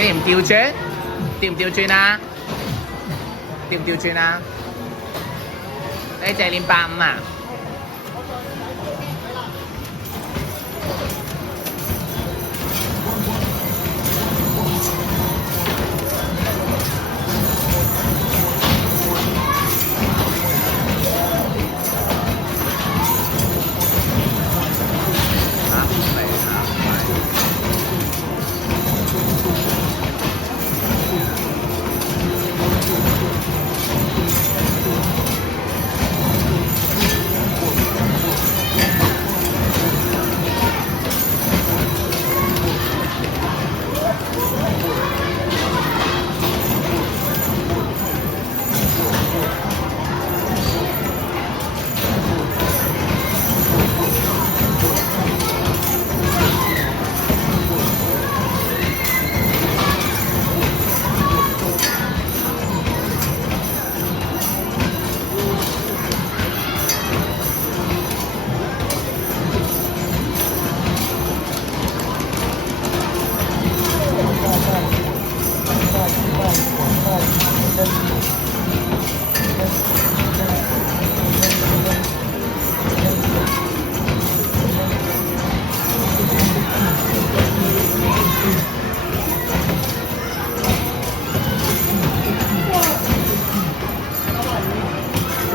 你唔調轉？調唔調轉啊？調唔調轉啊？你淨係練85啊？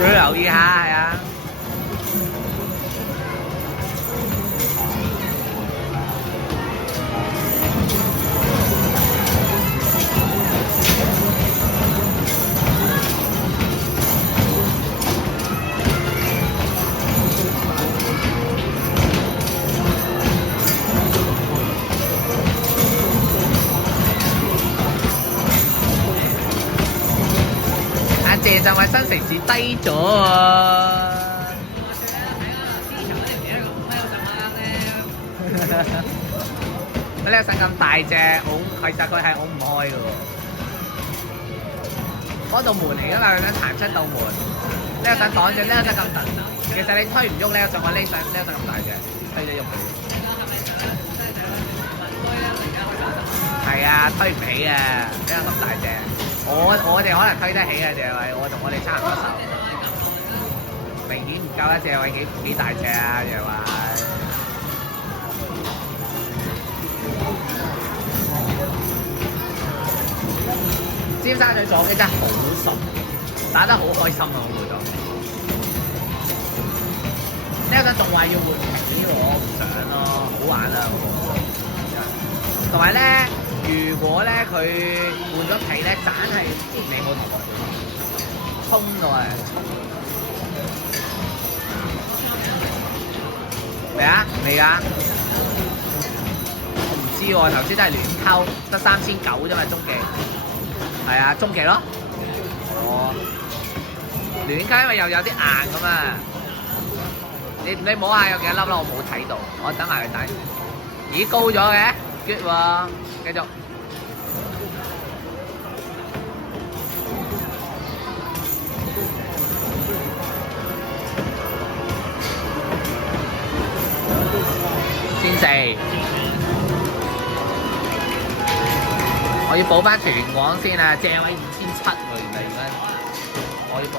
要留意下係啊！阿謝就話新城市低咗喎。呢個腎咁大隻，其實佢係拱唔開嘅喎。嗰道門嚟㗎嘛，佢想彈出道門。呢個腎擋住，呢個腎咁大，其實你推唔喐呢個腎，我呢個腎咁大隻，推咗喐佢。係啊，推唔起啊，呢個咁大隻。我哋可能推得起啊，謝偉，我同我哋差唔多手。明顯唔夠啊，謝偉幾大隻啊，謝偉。尖沙咀撞擊真係好熟，打得好開心啊！我覺得呢一陣仲話要換皮，我唔想咯，好玩啊！同埋咧，如果咧佢換咗皮咧，盞係你冇同我衝到啊！未啊？未啊？我唔知喎，頭先都係亂溝，得3900啫嘛，終極。係啊，終極咯。哦，亂溝因為又有啲硬咁啊。你摸下有幾多粒啦？我冇睇到，我等埋佢睇。咦，高咗嘅 ，good 喎，繼續。1400。我要補翻團廣先啊！借位2700喎，原來而家我要補。